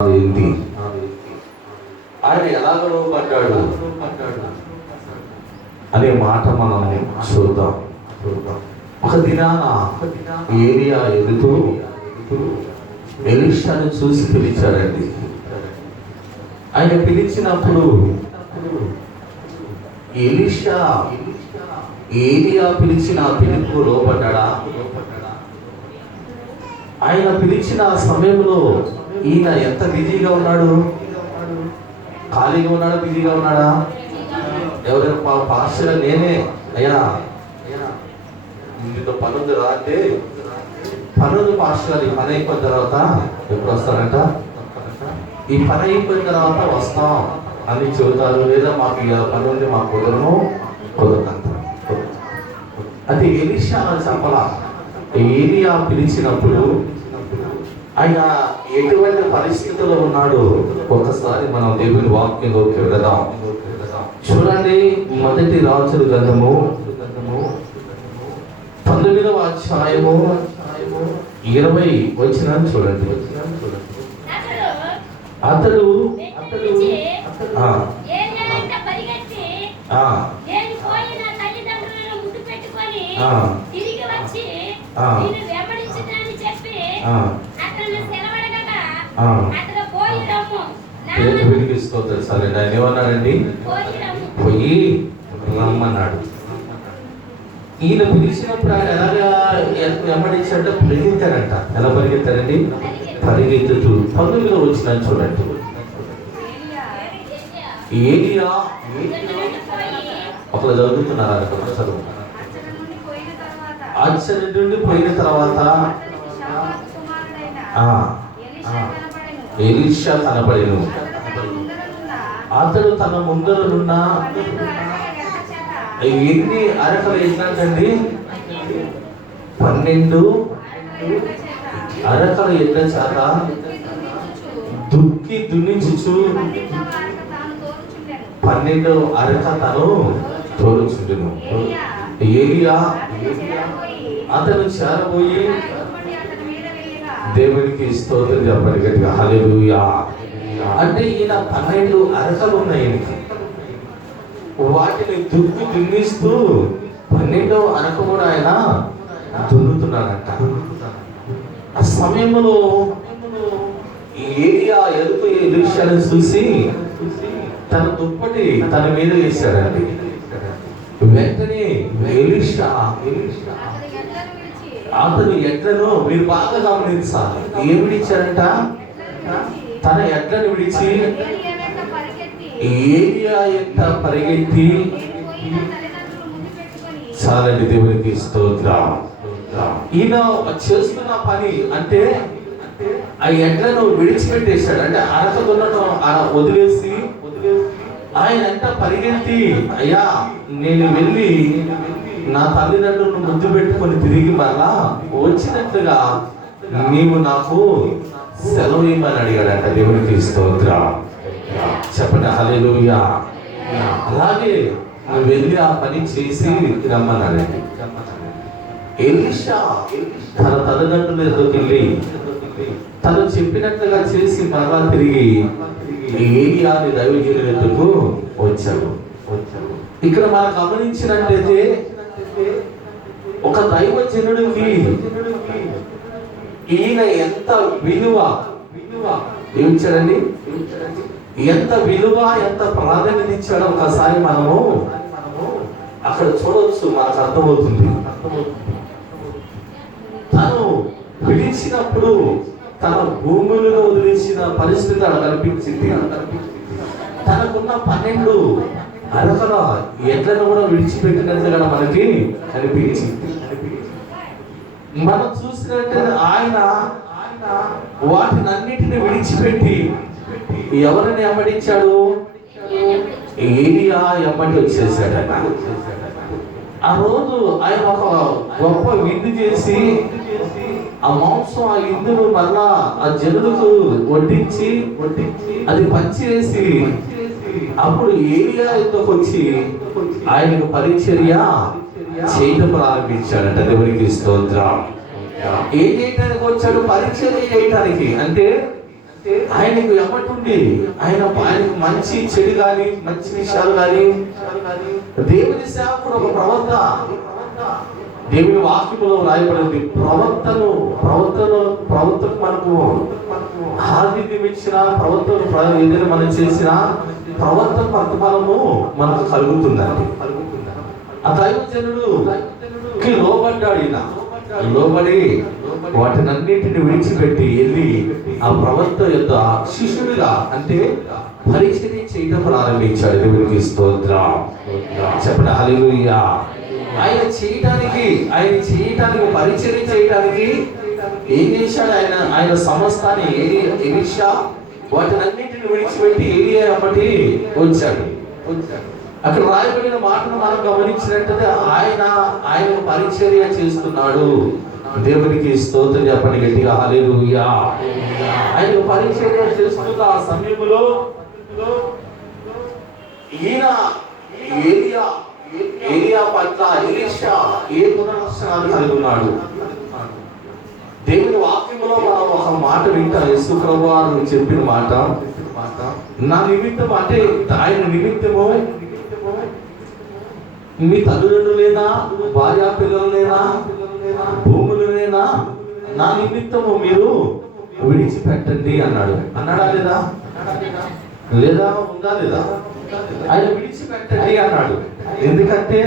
ఏంటి ఆయన ఎలాగో పడ్డాడు అనే మాట మనం చూద్దాం. ఒక దినాన ఏలియా ఎదుగుతూ ఎలీషాను చూసి పిలిచాడండి. ఆయన పిలిచినప్పుడు ఏలియా పిలిచిన పిలుపు లోపడ్డా. ఆయన పిలిచిన సమయంలో ఈయన ఎంత బిజీగా ఉన్నాడు? ఖాళీగా ఉన్నాడా, బిజీగా ఉన్నాడా? ఎవరైనా పాస్టర్ నేనే అయ్యా మీతో పనుంది రా అంటే పనుంది పాస్టర్, ఈ పని అయిపోయిన తర్వాత ఎప్పుడు వస్తారంట, ఈ పని అయిపోయిన తర్వాత వస్తాం అని చెబుతారు. లేదా మాకు పని ఉంది, మాకు కుదరదంటారు. అంటే ఎలీషా చెప్పలా. ఏలియా పిలిచినప్పుడు ఆయన ఎటువంటి పరిస్థితుల్లో ఉన్నాడు ఒకసారి మనం దేవుని వాక్యంలోకి వెళదాం. చూడండి, మొదటి రాజుల గ్రంథము 19వ అధ్యాయము 20 వచనాన్ని చూడండి. అతడు వెలిగిస్తుంది. సరే, ఆయన ఏమన్నాడండి? పోయి రమ్మన్నాడు. ఈయన పిలిచినప్పుడు ఆయన ఎలాగా వెంబడించాడంటే పరిగెత్తాడంట. ఎలా పరిగెత్తాడండి? పరిగెత్తుతూ 19వ వచనాన్ని చూడండి. ఏలియా ఒకరు చదువుతున్నారా? చదువు. అచ్చరి నుండి పోయిన తర్వాత ఎలీషా కనబడెను. అతడు తన ముందరనున్న ఎన్ని అరకలు ఎట్లాంటండి? 12 అరకల ఎట్ల చేత దున్నించుచు 12 అరక తను తోలుచుండును. ఏలియా అతను చేరబోయి దేవునికి స్తోత్రం చెప్పండి గట్టిగా, హల్లెలూయా. అంటే ఈయన 12 అరకలు ఉన్నాయి. వాటిని దున్నిస్తూ 12వ అరక కూడా ఆయన దున్నుతున్నాడంట. ఆ సమయంలో ఏలియా ఎదుగు ఎలీషాను చూసి తన దుప్పటి తన మీద వేశాడండి. వెంటనే ఎలీషా అతను ఎడ్లను, మీరు బాగా గమనించాలి, ఏం విడిచాడంట? తన ఎడ్లను విడిచి ఏలియా ఎంత పరిగెత్తి, చాలండి దేవునికి స్తోత్రం. ఈయన చేస్తున్న పని అంటే ఆ ఎడ్లను విడిచిపెట్టేశాడు. అంటే అరక దున్నడం వదిలేసి ఆయన ఎంత పరిగెత్తి, అయ్యా నేను వెళ్ళి నా తల్లిదండ్రులను ముద్దు పెట్టుకొని తిరిగి మళ్ళా వచ్చినట్లుగా నీవు నాకు సెలవు ఇవ్వమని అడిగాడంట. దేవునికి స్తోత్రం చెప్పండి, హల్లెలూయా. అలాగే నువ్వు వెళ్ళి ఆ పని చేసి రమ్మన్నాడండి. ఎలీషా తన తల్లిదండ్రుల ఎదురుకి వెళ్ళి తను చెప్పినట్లుగా చేసి మరలా తిరిగి ఏలియాని దైవజనుల ఎదురుకు వచ్చాడు. ఇక్కడ మనం గమనించినట్లయితే ఒక దైవజనుడికి ఈయన ఎంత విలువ ఏమిచ్చాడండి? ఎంత విలువ, ఎంత ప్రాధాన్యత ఇచ్చాడో ఒకసారి మనము అక్కడ చూడవచ్చు, మనకు అర్థమవుతుంది. తను పిలిచినప్పుడు తన భూములను వదిలేసిన పరిస్థితి అక్కడ కనిపించింది. తనకున్న 12 అరకల ఎడ్లను కూడా విడిచిపెట్టినట్లుగా మనకి కనిపించింది. మనం చూసినట్టు ఆయన వాటిని అన్నిటిని విడిచిపెట్టి ఎవరిని వెంబడించాడు? ఏలియా వెంబడి వచ్చేసాడట. ఆ రోజు ఆయన ఒక గొప్ప విందు చేసి ఆ మాంసం, ఆ విందును మళ్ళా ఆ జనులకు వడ్డించి అది పంచివేసి అప్పుడు ఏలియా ఎందుకు వచ్చి ఆయనకు పరిచర్య చేయడం ప్రారంభించాడంట. దేవునికి స్తోత్రం. ఏం చేయడానికి వచ్చాడు? పరిచర్య చేయడానికి. అంటే ఆయనకు ఎప్పటి ఆయనకు మంచి చెడు కానీ మంచి విషయాలు కానీ దేవుని సేవకుడు ఒక ప్రవక్త, దేవుని వాక్యములో రాయబడింది. ప్రవక్తకు మనకు ఆతిథ్యం ఇచ్చిన ప్రవక్తను ఏదైనా మనం చేసిన ప్రవక్త ప్రతిఫలము మనకు కలుగుతుందండి. ఆ దైవజనుడుకి లోబడ్డాడు. ఈయన లోబడి వాటినన్నిటిని విడిచిపెట్టి వెళ్ళి ఆ ప్రవక్త యొక్క శిష్యుడిగా అంటే పరిచర్య చేయడం ప్రారంభించాడు. దేవునికి స్తోత్రం చెప్పండి హల్లెలూయా. ఆయన చేయటానికి పరిచర్య చేయడానికి ఏం చేశాడు? ఆయన సమస్తాన్ని ఎలీషా వాటినన్నిటిని విడిచిపెట్టి ఏలియా అప్పటి వచ్చాడు. అక్కడ రాయబడిన మాటను మనం గమనించినట్లయితే ఆయన పరిచర్య చేస్తున్నాడు. దేవునికి స్తోత్రం చెప్పండి గట్టిగా హల్లెలూయా. ఆయన పరిచర్య చేస్తున్న ఆ సమయంలో ఈయన ఏలియా పట్ల ఎలీషా ఏ గుణలక్షణాలు కలిగి ఉన్నాడు? దేవుని వాక్యంలో మనం ఒక మాట వింటాం. యేసు ప్రభువు చెప్పిన మాట, నా నిమిత్తం అంటే ఆయన నిమిత్తము మీ తల్లిదండ్రులేనా, భార్య పిల్లలేనా, భూములనేనా నా నిమిత్తము మీరు విడిచిపెట్టండి అన్నాడా లేదా ఉందా లేదా? ఆయన విడిచిపెట్టండి అన్నాడు. ఎందుకంటే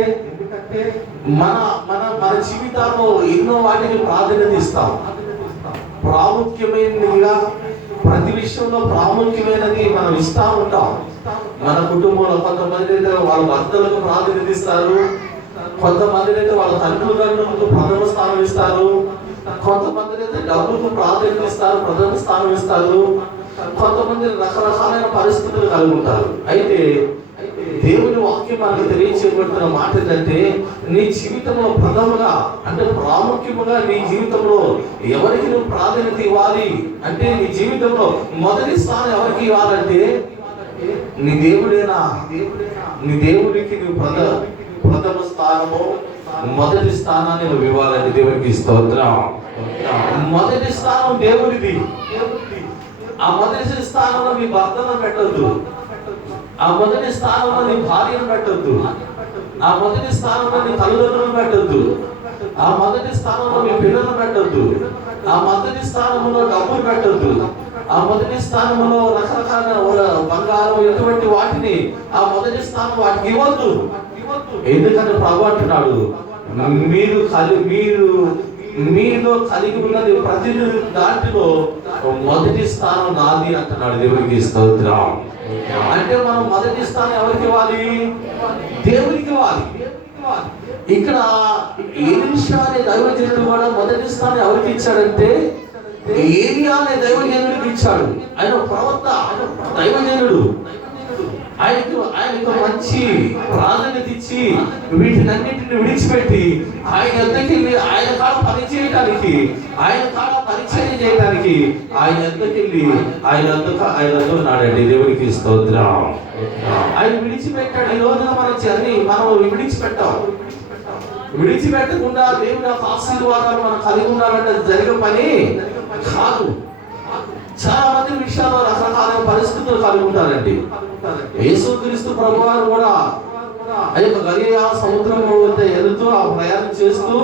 మన మన మన జీవితాల్లో ఎన్నో వాటికి ప్రాధాన్యత ఇస్తాం. ప్రాముఖ్యమైనదిగా ప్రతి విషయంలో ప్రాముఖ్యమైనది మనం ఇస్తా ఉంటాం. మన కుటుంబంలో కొంతమంది అయితే వాళ్ళ భర్తలకు ప్రాధాన్యత ఇస్తారు, కొంతమంది అయితే వాళ్ళ తండ్రులకు ప్రథమ స్థానం ఇస్తారు, కొంతమంది అయితే డబ్బుకు ప్రాధాన్యత ఇస్తారు, ప్రథమ స్థానం ఇస్తారు, కొంతమంది రకరకాలైన పరిస్థితులు కలిగి ఉంటారు. అయితే దేవుని వాక్యం మనకు తెలియచేయబడుతున్న మాట ఏంటంటే, నీ జీవితంలో ప్రథముగా అంటే ప్రాముఖ్యముగా నీ జీవితంలో ఎవరికి నువ్వు ప్రాధాన్యత ఇవ్వాలి అంటే, నీ జీవితంలో మొదటి స్థానం ఎవరికి ఇవ్వాలంటే నీ దేవుడేనా? నీ దేవుడికి నువ్వు ప్రథమ స్థానము మొదటి స్థానాన్ని నువ్వు ఇవ్వాలంటే దేవునికి స్తోత్రం. మొదటి స్థానం దేవుడిది. ఆ మొదటి స్థానంలో నీ భర్తను పెట్టొద్దు, ఆ మొదటి స్థానంలో నీ భార్యను పెట్టొద్దు, ఆ మొదటి స్థానంలో నీ తల్లిదండ్రులను పెట్టొద్దు, ఆ మొదటి స్థానంలో నీ పిల్లలను పెట్టొద్దు, ఆ మొదటి స్థానంలో డబ్బులు పెట్టొద్దు, ఆ మొదటి స్థానంలో రకరకాల బంగారం ఎటువంటి వాటిని ఆ మొదటి స్థానం వాటికి ఇవ్వద్దు. ఎందుకంటే ప్రభువు అంటున్నాడు, మీలో కలిగి ఉన్నది ప్రతి దాంట్లో మొదటి స్థానం నాది అంటున్నాడు. దేవునికి స్తోత్రం. అంటే మనం మొదటి స్థానం ఎవరికి ఇవ్వాలి? దేవునికి ఇవ్వాలి. ఇక్కడ ఎలీషా అనే దైవజనుడు కూడా మొదటి స్థానం ఎవరికి ఇచ్చాడంటే ఏలియా అనే దైవజనుడికి ఇచ్చాడు. ఆయన ప్రవక్త, దైవజనుడు. ఆయనకు మంచి ప్రాధాన్యత ఇచ్చి వీటినన్నింటిని విడిచిపెట్టి ఆయన ఎద్దకి వెళ్ళి ఆయన కాడ పనిచేయడానికి, ఆయన కాడ పరిచయం చేయడానికి ఆయన ఎద్దకి వెళ్ళి ఆయన నాడండి. దేవునికి స్తోత్రం. ఆయన విడిచిపెట్టాడు. ఈ రోజున మనం విడిచిపెట్టాం. విడిచిపెట్టకుండా దేవుని యొక్క ఆశీర్వాదాలు మనం కలిగి ఉండాలంటే జరిగే పని కాదు. చాలా మంది విషయాల్లో రకరకాల పరిస్థితులు కలిగి ఉంటారండి. యేసుక్రీస్తు ప్రభువారు కూడా ఆ యొక్క గలిలయ సముద్రం వెళ్తూ ఆ ప్రయాణం చేస్తూ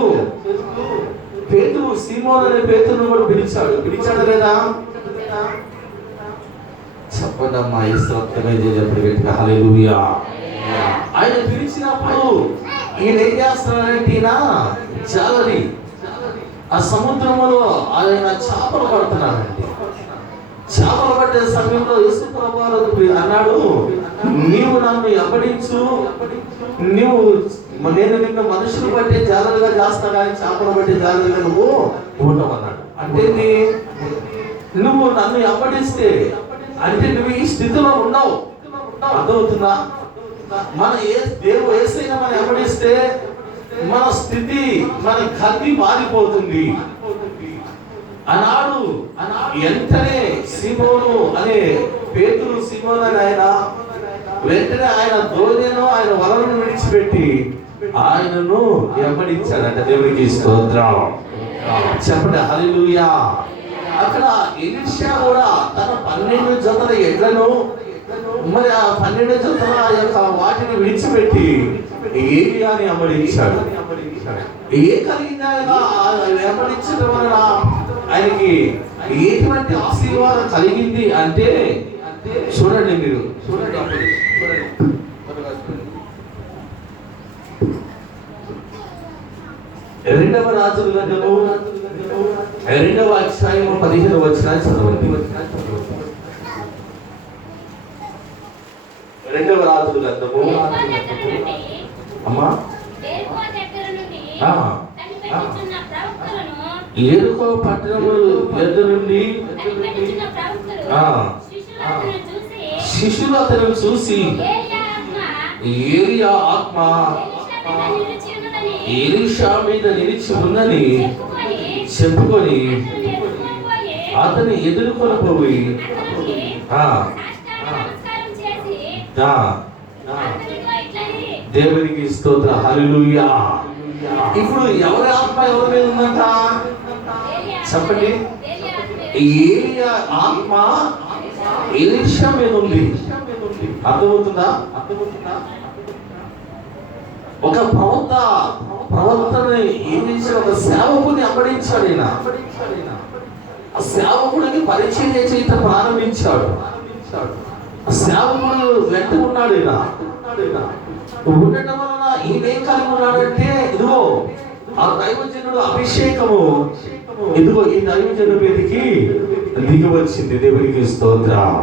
పేతురు, సీమోను అనే పేతురును కూడా పిలిచాడు లేదా? చెప్పండి అమ్మా, చెప్పండి హల్లెలూయా. ఆయన పిలిచినప్పుడు ఈయన ఏం చేస్తున్నాడంటే జాలరి ఆ సముద్రంలో ఆయన చేపలు పడుతున్నాడండి. చేపలు పట్టే సమయంలో యేసు ప్రభువారు అన్నాడు, నీవు నన్ను వెంబడించు, నేను నిన్ను మనుషులు బట్టే జాగ్రత్తగా చేస్తా కానీ చేపలు బట్టే జాగ్రత్తగా నువ్వు ఉండవన్నాడు. అంటే నువ్వు నన్ను వెంబడిస్తే అంటే నువ్వు ఈ స్థితిలో ఉండవు. అర్థమవుతుందా? మన దేవుడు యేసయ్యను మనం వెంబడిస్తే మన స్థితి, మన గతి మారిపోతుంది. అన్నాడు. వెంటనే సీమోను అనే పేతురు, సీమోను అని ఆయన వెంటనే ఆయన దోణెను ఆయన వలను విడిచిపెట్టి ఆయనను వెంబడించాడంట. దేవునికి స్తోత్రం. చెప్పండి హల్లెలూయా. అక్కడ ఎలీషా కూడా తన 12 జతల ఎడ్లను మరి ఆ 12 జతల యొక్క వాటిని విడిచిపెట్టి ఏలియాని అమ్మడించాడు. ఏ కలిగినా వెంబడించడం వలన ఆయనకి ఎటువంటి ఆశీర్వాదం కలిగింది అంటే చూడండి, మీరు చూడండి. 2వ రాజుల గ్రంథము 2వ అధ్యాయము 15వ వచనం చదవండి. 2వ రాజుల గ్రంథము అమ్మా ఎరుకో పట్టణము ఎద్దు నుండి శిష్యులు అతను చూసి ఏలియా ఆత్మ ఎలీషా మీద నిలిచి ఉందని చెప్పుకొని అతని ఎదుర్కొని పోయి దేవునికి స్తోత్ర, హల్లెలూయా. ఇప్పుడు ఎవరి ఆత్మ ఎవరి మీద ఉందంట చెప్పండి. ఏలియా ఆత్మ ఎలీషా మీద ఉంది. అర్థమవుతుందా? ఒక ప్రవక్తని ఏం చేశాడు? ఒక సేవకుని అమ్మడించాడు. ఆ సేవకుడికి పరిచయం చేయటం ప్రారంభించాడు. ఆ సేవకుడు వెంట ఉన్నాడు. ఉండటం వలన ఈయనేం కలిగి ఉన్నాడంటే, ఇదిగో ఆ దైవజనుడు అభిషేకము ఇదిగో ఈ దైవజనుడి మీదకి దిగి వచ్చింది. దేవునికి స్తోత్రం.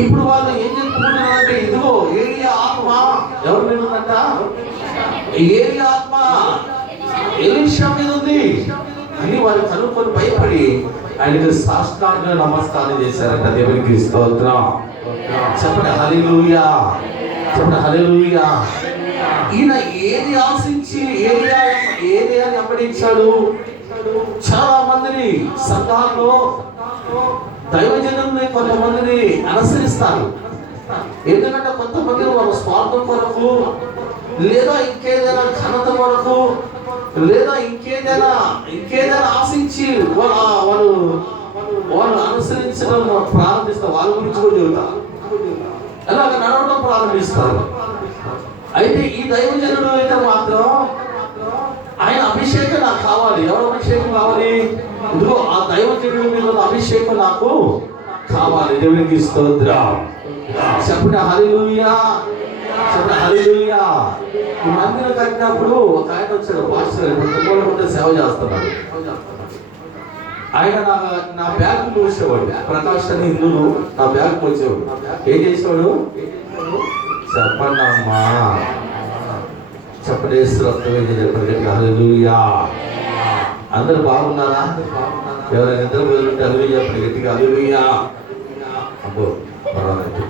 ఇప్పుడు వాళ్ళు ఏం చెప్పుకుంటున్నారంటే, ఇదిగో ఏలియా ఆత్మ ఎవరి మీద ఉందంట? ఏలియా ఆత్మ ఎలీషా మీద ఉంది అని వారు కనుక్కొని భయపడి ఆయనకు సాష్టాంగ నమస్కారం చేశారంట. దేవునికి స్తోత్రం. చెప్పండి హల్లెలూయా, చెప్పండి హల్లెలూయా. ఈయన ఏది ఆశించి ఏలియాని అప్పడించాడు? చాలా మందిని సంఘాల్లో దైవజనుల్ని కొంతమందిని అనుసరిస్తారు. ఎందుకంటే కొంతమంది వాళ్ళ స్వార్థం కొరకు, లేదా ఇంకేదైనా ఘనత కొరకు, లేదా ఇంకేదైనా ఆశించి వాళ్ళు అనుసరించడం ప్రారంభిస్తారు. వాళ్ళ గురించి కూడా చెబుతారు. అలాగ నడవడం ప్రారంభిస్తారు. అయితే ఈ దైవజనుడు అయితే మాత్రం ఆయన అభిషేకం నాకు కావాలి. ఎవరు అభిషేకం కావాలి? ఇదిగో ఆ దైవజనుడి మీద అభిషేకం నాకు కావాలి. దేవునికి స్తోత్రం. చెప్పండి హల్లెలూయా, చెప్పండి హల్లెలూయా. ఈ మందిరం కట్టినప్పుడు ఒక ఆయన వచ్చాడు, పాస్టర్ సేవ చేస్తున్నాడు. ఆయన నా బ్యాగ్ మోసేవాడు. ప్రకాష్ అని హిందువులు నా బ్యాగ్ మోసేవాడు. ఏం చేసేవాడు? చెప్పండి అమ్మా, చెప్పండి చెప్పండి హల్లెలూయా. అందరు బాగున్నారా? ఎవరైనా ఇద్దరు వెళ్ళుంటే హల్లెలూయా చెప్పండి గట్టిగా, హల్లెలూయా. అబ్బో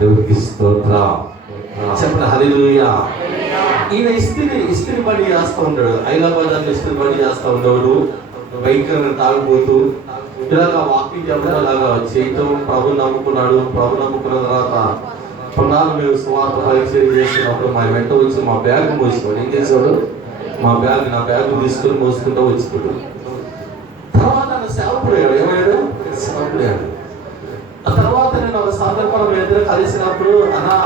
దేవునికి స్తోత్రం. చెప్పండి హల్లెలూయా. ఈయన ఇస్త్రీ పని చేస్తూ ఉంటాడు. హైదరాబాద్ ఇస్త్రీ పని చేస్తూ ఉండేవాడు. భయంకరంగా తాగిపోతూ ఇలాగ వాకింగ్ చెప్పడం అలాగా చేయటం. ప్రభు నమ్ముకున్నాడు. ప్రభు నమ్ముకున్న తర్వాత కొన్నాళ్ళు మేము స్వార్థ పరిచయం చేస్తున్నప్పుడు మా వెంట వచ్చి మా బ్యాగ్ మోసుకోడు. ఏం చేసాడు? నా బ్యాగ్ తీసుకొని మోసుకుంటూ వచ్చిపోయాడు. తర్వాత ఆయన సేవకుడయ్యాడు. ఏమయ్యాడు? సేవకుడయ్యాడు. ఆ తర్వాత నేను ఒక సందర్భంలో ఇద్దరు కలిసినప్పుడు, అన్నా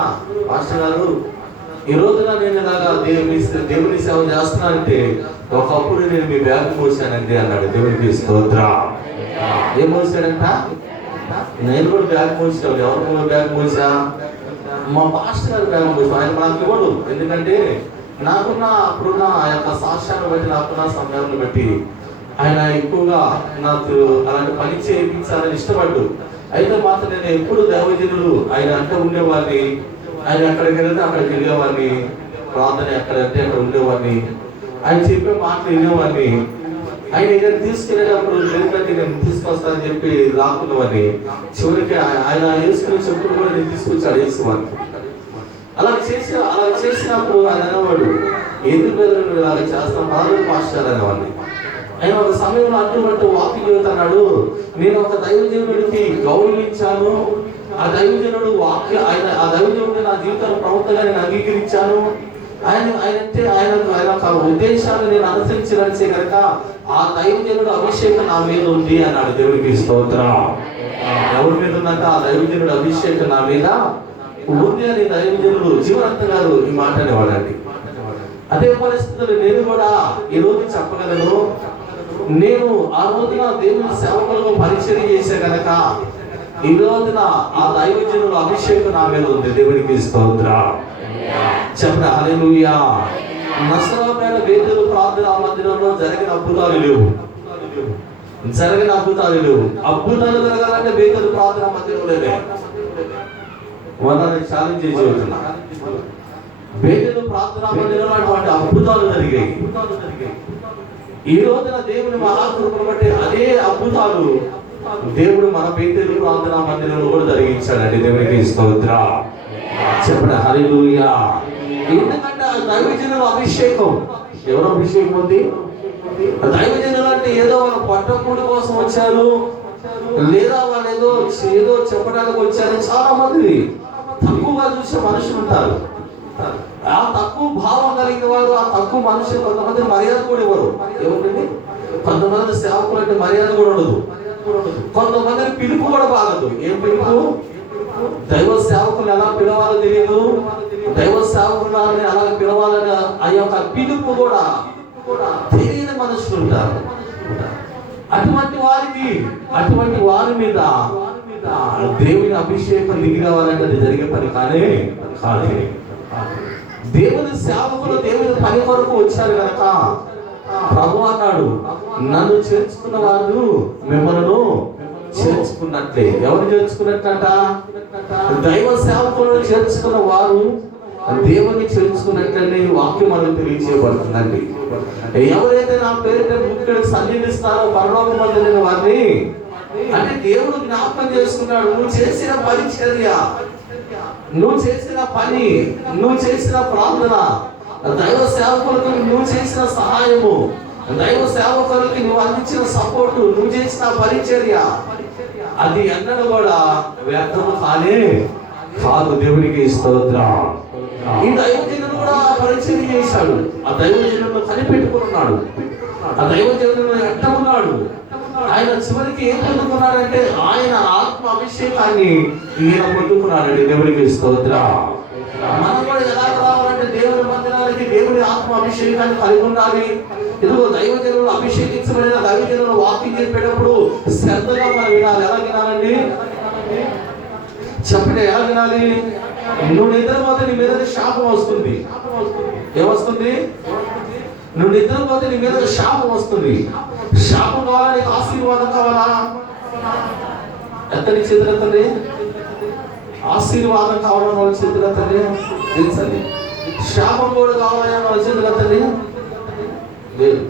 మాస్టర్ గారు, ఈ రోజున నేను ఇలాగా దేవుని సేవ చేస్తున్నానంటే ఒకప్పుడు నేను మీ బ్యాగ్ మోసానండి అన్నాడు. దేవునికి స్తోత్రం. ఏం మోసాడంట? నేను కూడా బ్యాగ్ మోసాను. ఎవరు బ్యాగ్ మోసా? మా మాస్టర్ గారు బ్యాగ్ మోసాను. ఆయన నాకు ఇవ్వడు. ఎందుకంటే అప్పుడున్న ఆ యొక్క సాక్ష్యాన్ని బట్టి, నాకున్న సమయాన్ని బట్టి ఆయన ఎక్కువగా నాకు అలాంటి పని చేయించాలని ఇష్టపడ్డు. అయితే మాత్రం నేను ఎప్పుడు దైవజనులు ఆయన అంటే ఉండేవాడిని. ఆయన ఎక్కడికి వెళ్తే అక్కడికి వెళ్ళేవాడిని. ప్రార్థన ఎక్కడంటే అక్కడ ఉండేవాడిని. ఆయన చెప్పే మాటలు వినేవాడిని. ఆయన ఏదైనా తీసుకెళ్ళేటప్పుడు ఎందుకంటే నేను తీసుకొస్తానని చెప్పి లాక్కున్నవాడిని. చివరికి ఆయన వేసుకునే చెప్పుడు కూడా నేను తీసుకొచ్చాడు వేసేవాడిని. అలా చేసినప్పుడు ఆయన అనేవాడు, ఎందుకు నువ్వు ఇలాగ చేస్తాను బాగా మాస్టర్ అనేవాడిని. ఆయన ఒక సమయంలో అడ్డుపట్టు వాకింగ్ చెబుతున్నాడు. నేను ఒక దైవజనుడికి గౌరవించాను. ఆ దైవజనుడు ఆ దైవజనుడిని నా జీవితాన్ని ప్రవక్తగా నేను అంగీకరించాను. ఆయన ఒక ఉద్దేశాన్ని నేను అనుసరించగలిసే కనుక ఆ దైవజనుడు అభిషేకం నా మీద ఉంది అన్నాడు. దేవుడికి స్తోత్రం. ఎవరి మీద ఉందంట? ఆ దైవజనుడు అభిషేకం నా మీద ఉంది అని దైవజనుడు జీవనంత గారు ఈ మాట అనేవాడండి. అదే పరిస్థితులు నేను కూడా ఈ రోజు చెప్పగలను. నేను ఆ రోజున దేవుని సేవకులకు పరిచయం చేసే కనుక ఈ రోజున ఆ దైవజనుడు అభిషేకం నా మీద ఉంది. దేవుడికి స్తోత్రం. చెప్పండి హల్లెలూయా. నసరాపేట బేతేలు ప్రార్థనా మందిరంలో జరిగిన అద్భుతాలు లేవు. అద్భుతాలు జరగాలంటే బేతేలు ప్రార్థనా మందిరంలోనే వాళ్ళని ఛాలెంజ్ చేసి వెళ్తున్నా. బేతేలు ప్రార్థనా మందిరంలో అటువంటి అద్భుతాలు జరిగాయి. ఈ రోజున దేవుని మహాకృపను బట్టి అదే అద్భుతాలు దేవుడు మన బేతేలు ప్రార్థనా మందిరంలో కూడా జరిగించాడండి. దేవునికి స్తోత్రం. చెప్పండి హల్లెలూయా. ఎందుకంటే ఆ దైవజనుల అభిషేకం. ఎవరు అభిషేకం ఉంది? దైవజనులు అంటే ఏదో వాళ్ళ పట్టకూడి కోసం వచ్చారు, లేదా వాళ్ళు ఏదో చెప్పడానికి వచ్చారు. చాలా మంది తక్కువగా చూసే మనుషులు ఉంటారు. ఆ తక్కువ భావం కలిగిన వారు, ఆ తక్కువ మనుషులు కొంతమంది మర్యాద కూడా ఇవ్వరు. ఏమంటుంది? కొంతమంది సేవకులు అంటే మర్యాద కూడా ఉండదు. కొంతమంది పిలుపు కూడా బాగదు. ఏం పిలుపు? దైవ సేవకులు ఎలా పిలవాలో తెలియదు. దైవ సేవకులను ఎలా పిలవాలని ఆ యొక్క పిలుపు కూడా తెలియని మనుషులు ఉంటారు. అటువంటి వారి మీద దేవుని అభిషేకం దిగి రావాలంటే అది జరిగే పని కానే కాదు. దేవుని సేవకులు దేవుని పని కొరకు వచ్చారు కనుక ప్రభు అన్నాడు, నన్ను చేర్చుకున్న వారు మిమ్మల్ని చేర్చుకున్నట్లే. ఎవరు చేర్చుకున్నట్ట? దైవ సేవకులను చేర్చుకున్న వారు దేవుని చేర్చుకున్నట్లనే వాక్యం మనకు తెలియజేయబడుతుందండి. ఎవరైతే నా పేరిట ముఖ్యుడు సన్నిధిస్తారో పరలోకం పొందిన వారిని, అంటే దేవుడు జ్ఞాపకం చేసుకున్నాడు. నువ్వు చేసిన పరిచర్య, నువ్వు చేసిన పని, నువ్వు చేసిన ప్రార్థన, దైవ సేవకులకు నువ్వు చేసిన సహాయము, దైవ సేవకులకి నువ్వు అందించిన సపోర్టు, నువ్వు చేసిన పరిచర్య, అది ఎన్నడూ కూడా వ్యర్థము కానే కాదు. దేవునికి స్తోత్రం. ఈ దైవజనుడు కూడా పరిచర్య చేశాడు. ఆ దైవజనులను కనిపెట్టుకున్నాడు. ఆ దైవజనులను ఎట్ట ఉన్నాడు. ఆయన చివరికి ఏం పొందుకున్నాడంటే ఆయన ఆత్మ అభిషేకాన్ని ఈయన పొందుకున్నాడండి. దేవునికి స్తోత్రం. మనం కూడా ఎలా రావాలంటే దేవుని మందిరానికి దేవుని ఆత్మ అభిషేకాన్ని కలిగి ఉండాలి. ఇదిగో దైవజనులు అభిషేకించబడిన దైవజనులు వాక్యం చెప్పేటప్పుడు శ్రద్ధగా మనం వినాలి. ఎలా వినాలండి? చెప్పండి, ఎలా వినాలి? నువ్వు నిద్రపోతే నీ మీద శాపం వస్తుంది. ఏమొస్తుంది? నువ్వు నిద్రపోతే నీ మీద శాపం వస్తుంది. శాపం కావాలా? నీకు ఆశీర్వాదం కావాలా? ఎత్తని చేతులెత్తండి. ఆశీర్వాదం కావాలని వాళ్ళ చేతులెత్తండి. తెలుసండి. శాపం కూడా కావాలని వాళ్ళ చేతులెత్తండి. లేదు.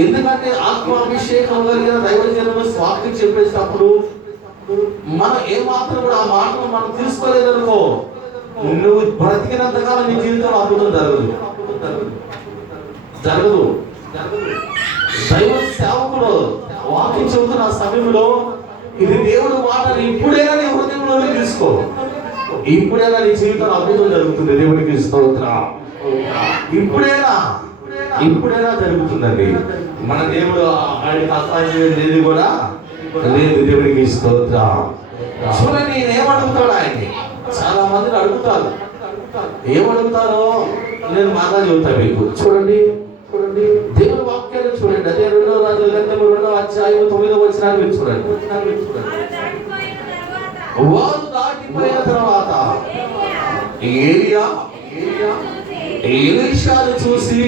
ఎందుకంటే ఆత్మాభిషేకం కలిగిన దైవజనులు వాక్యం చెప్పేటప్పుడు మనం ఏమాత్రం కూడా ఆ మాటను మనం తీసుకోలేదనుకో, నువ్వు బ్రతికినంతకాలం నీ జీవితంలో అద్భుతం జరగదు. దైవ సేవకుడు వాక్యం చెబుతున్న సమయంలో ఇది దేవుడు మాటలు ఇప్పుడైనా నీ హృదయంలోనే తీసుకో. ఇప్పుడైనా నీ జీవితంలో అద్భుతం జరుగుతుంది. దేవుడికి స్తోత్రం. ఇప్పుడైనా జరుగుతుందండి. మన దేవుడు ఆయనకి అసాధ్యం కూడా లేదు. దేవుడికి స్తోత్రం. చూడండి, నేనేమడుగుతాడు ఆయన్ని. చాలా మందిని అడుగుతారు. ఏమడుగుతారో నేను మాటలు చెబుతాను మీకు. చూడండి దేవుని వాక్యాన్ని చూడండి. అదే 2వ రాజుల గ్రంథం 2వ అధ్యాయం 9వ వచనాన్ని మీరు చూడండి. వారు దాటిపోయిన తర్వాత ఏలియా ఎలీషాను చూసి,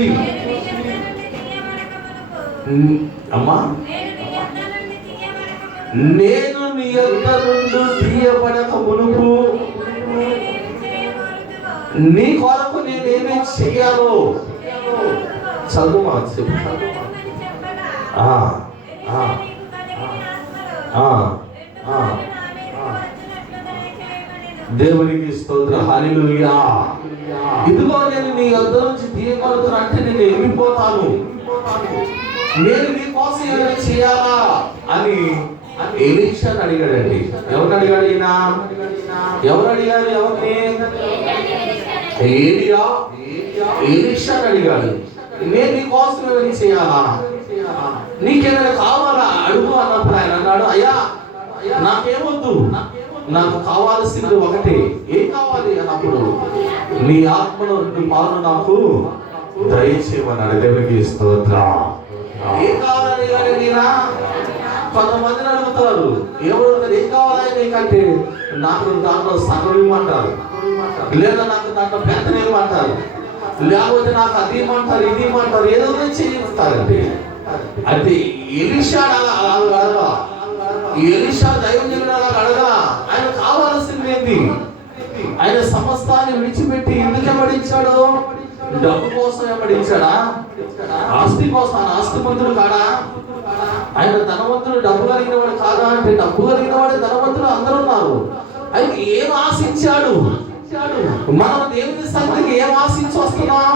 అమ్మా నేను నీ యొద్ద నుండి తీయబడక మునుపు నీ కొరకు నేనేమి చెయ్యాలో చదువు మా చెప్పు. దేవునికి స్తోత్రం. హల్లెలూయా. ఇదిగో నేను నీ యొద్ద నుంచి తీయబడుతున్నా అంటే నేను వెళ్ళిపోతాను. నేను నీ కోసం ఏమైనా చేయాలా అని ఎలీషాని అడిగాడండి. ఎవరిని అడిగాడు ఈయన? ఎవరు అడిగారు? ఎవరిని? ఏలియా ఎలీషాని అడిగాడు, నేను నీ కోసం ఏమైనా చేయాలా, నీకేమైనా కావాలా అడుగు అన్నప్పుడు ఆయన అన్నాడు, అయ్యా నాకేమొద్దు, నాకు కావాల్సింది ఒకటి. ఏం కావాలి అన్నప్పుడు, నీ ఆత్మలో 2 పాలు నాకు దయచేయమన్నాడు. దేవునికి స్తోత్రం. ఏం కావాలని అడిగినా కొంతమందిని అడుగుతారు, ఎవరు ఏం కావాలి నీకంటే, నాకు దాంట్లో సగం ఇవ్వమంటారు, లేదా నాకు దాంట్లో పెద్దలు ఇవ్వమంటారు, లేకపోతే నాకు అది ఇవ్వమంటారు, ఇది ఇవ్వమంటారు, ఏదో చేయిస్తారండి. అయితే ఎలీషా అడగా, ఎలీషా దైవజనుడు అలా అడగా. ఆయన కావాల్సింది ఏంటి? ఆయన సమస్తాన్ని విడిచిపెట్టి ఎందుకు వెంబడించాడు? డబ్బు కోసం వెంబడించాడా? ఆస్తి కోసం? ఆస్తిమంతుడు కాడా? ఆయన ధనవంతుడు, డబ్బు కలిగిన వాడు కాదా అంటే, డబ్బు కలిగిన వాడు ధనవంతుడు అందరూ ఉన్నారు. అయితే ఏం ఆశించాడు? మనం దేవుని సన్నిధికి ఏం ఆశించి వస్తున్నాం?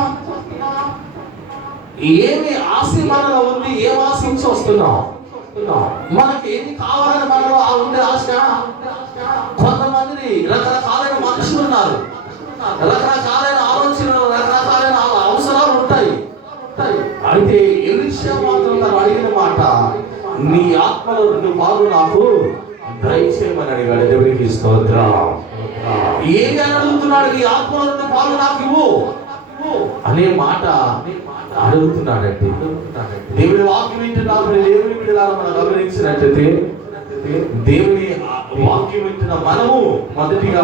ఏమి ఆశ మనలో ఉంది? ఏం ఆశించి వస్తున్నాం? మనకి ఏది కావాలని మనలో ఉండే ఆశ. కొంతమంది రకరకాలైన మనుషులు ఉన్నారు, రకరకాలైన ఆలోచనలు, రకరకాలైన అవసరాలు ఉంటాయి. అయితే ఎలీషా మాత్రం తను అడిగిన మాట, నీ ఆత్మలో 2 పాలు నాకు దయచేయమని అడిగాడు. దేవునికి స్తోత్రం. ఏమి అని అడుగుతున్నాడు? నీ ఆత్మలో 2 పాలు నాకు ఇవ్వు అనే మాట అడుగుతున్నాడండి. దేవుని వాక్యం వింటున్నాము. దేవుని బిడ్డలారా, మనం గమనించినట్లయితే దేవుని వాక్యం వింటున్న మనము మొదటిగా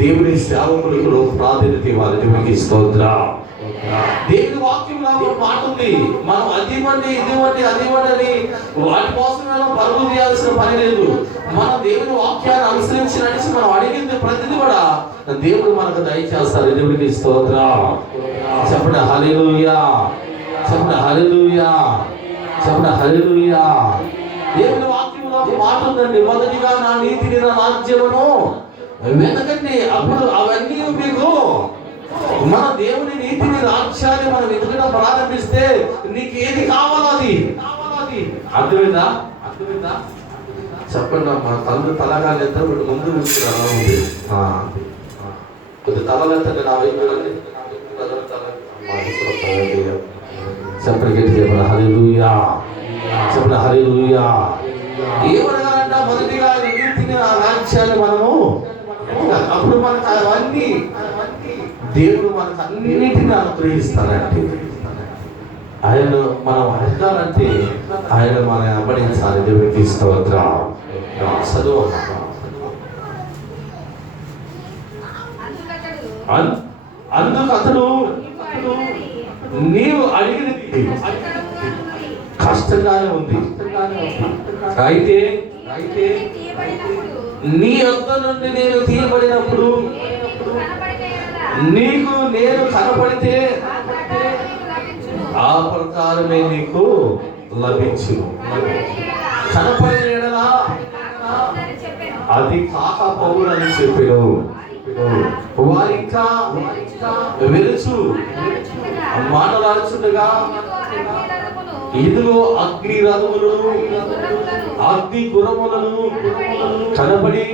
దేవుని సేవకులకు ప్రాధాన్యత ఇవ్వాలి. దేవునికి స్తోత్రం. దేవుని వాక్యంలో ఒక మాట ఉంది, మనం అది ఇవ్వండి, ఇది ఇవ్వండి, అది ఇవ్వండి అని వాటి కోసం మనం పరుగులు తీయాల్సిన పని లేదు. మనం దేవుని వాక్యాన్ని అనుసరించి నడిచి మనం అడిగింది ప్రతిదీ కూడా దేవుడు మనకు దయచేస్తారు. దేవునికి స్తోత్రం. చెప్పండి హల్లెలూయా, చెప్పండి హల్లెలూయా, చెప్పండి హల్లెలూయా. దేవుని వాక్యంలో ఒక మాట ఉందండి, మొదటిగా నా నీతిని, నా రాజ్యమును వెతకండి, అప్పుడు అవన్నీ మీకు. మన దేవుని నీతిని, రాజ్యాన్ని మనం వెతకడం ప్రారంభిస్తే నీకు ఏది కావాలో అది. అర్థమైందా? చెప్పండి. మా తలగాలు ఎంత ముందు ఉంది, కొద్ది తలలు ఎంత నా వైపు చెప్పండి, గట్టి చెప్పండి హల్లెలూయా, చెప్పండి హల్లెలూయా. ఏమనగాలంట, మొదటిగా నీతిని, ఆ రాజ్యాన్ని మనము, అప్పుడు మనకు అవన్నీ దేవుడు మనకు అన్నిటిని అనుగ్రహిస్తారంటే, ఆయన మనం అడగాలంటే ఆయన మనం వెంబడించాలి. దేవునికి స్తోత్రం. చదువు. అందుకు అతడు, నీవు అడిగినది కష్టంగానే ఉంది, అయితే నీ యొద్ద నుండి నేను తీయబడినప్పుడు, నీకు నేను కనపడితే ఆ ప్రకారమే నీకు లభించును. కనపడిన ఎడలా అది కాకపోవునని చెప్పాను. వారు ఇంకా వెలుచు మాటలాడుచుండగా, ఇదిగో అగ్ని రథములను, అగ్ని గుర్రములను కనబడి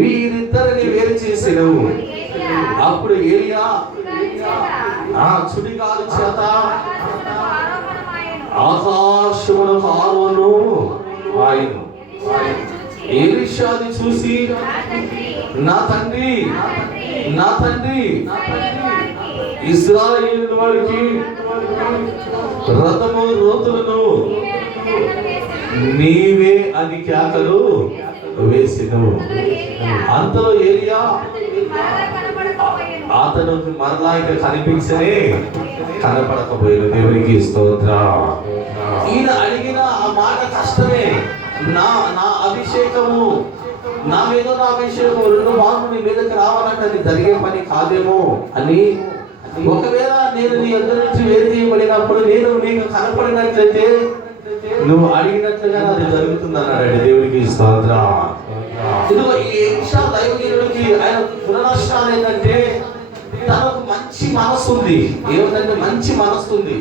వీరిద్దరిని వేరు చేసెను. అప్పుడు ఏలియా ఆ సుడిగాలి చేత ఆకాశమునకు ఆరోహణము ఆయను. ఎలీషాని చూసి, నా తండ్రి, నా తండ్రి, ఇశ్రాయేలు వారికి రథము రోతులను నీవే అని కేకలు వేసెను. అంతలో ఏలియా అతను మరలా ఇంకా కనపడకపోయాడు. దేవునికి స్తోత్రం. ఈయన అడిగిన ఆ మాట కష్టమే. నా అభిషేకము, నా మీద నా అభిషేకం 2 మార్లు నీ మీదకి రావాలంటే అది జరిగే పని కాదేమో అని. ఒకవేళ నేను నీ యొద్ద నుంచి వేరు చేయబడినప్పుడు నేను నీకు కనపడినట్లయితే నువ్వు అడిగినట్లుగా అది జరుగుతుంది అన్నాడు. దేవునికి స్తోత్రం. ఇదిగో ఈ ఎలీషా దైవజనుడికి ఆయన దురదృష్టాలు ఏంటంటే, తనకు మంచి మనసు ఉంది. ఏమిటంటే మంచి మనసు ఉంది,